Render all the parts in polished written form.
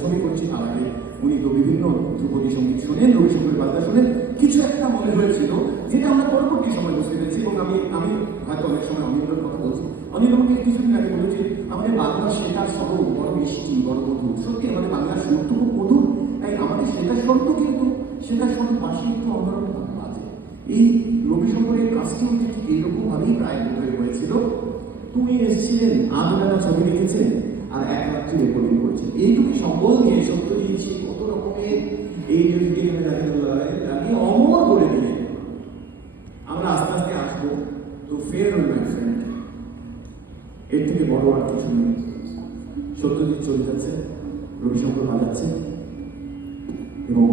ছবি করছি তার আগে উনি তো বিভিন্ন ধ্রুপদী সঙ্গীত শোনেন, রবিশঙ্করের বার্তা শোনেন, কিছু একটা মনে হয়েছিল যেটা আমরা পরবর্তী সময় বুঝতে পেরেছি। এবং আমি হয়তো অনেক সময় অনিন্দ্যর কথা বলছি, অনিন্দ্য আমাকে কিছুদিন আগে বলেছে আমাদের বাংলা শেখার স্বর বড় মিষ্টি, বড় মধুর। সত্যি আমাদের বাংলার সুরটু খুব মধুর, তাই আমাদের শেখার স্বরটা কিন্তু শেখার স্বরের পাশে একটু অন্যরকম আছে। এই রবিশঙ্করের কাজটি ঠিক এইরকম ভাবেই প্রায় হয়েছিল। তুমি এসেছিলেন, আধবেলা ছবি লিখেছেন আর এক রাত্রি রেকর্ডিং করছেন, এইটুকু সম্বল নিয়ে সত্যজিৎ সে কত রকমের এই লাগিয়ে অমর করে দিলেন। আমরা আস্তে আস্তে আসবো তো ফের ওই মাই ফ্রেন্ড, এর থেকে বড় আর কিছু নেই। সত্যজিৎ চলে যাচ্ছে, রবিশঙ্কর বাজাচ্ছে এবং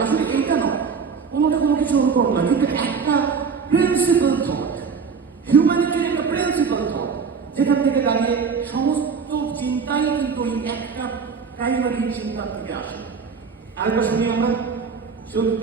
আসলে এইটা নয়, কোনোটা কোনো কিছু অনুকরণ না, কিন্তু একটা প্রিন্সিপাল থট, হিউম্যানিটির একটা প্রিন্সিপাল থট, যেখান থেকে দাঁড়িয়ে সমস্ত চিন্তাই কিন্তু ওই একটা প্রাইমারি চিন্তা থেকে আসে। আরেকটা শুনি আমরা, সত্য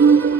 Thank you.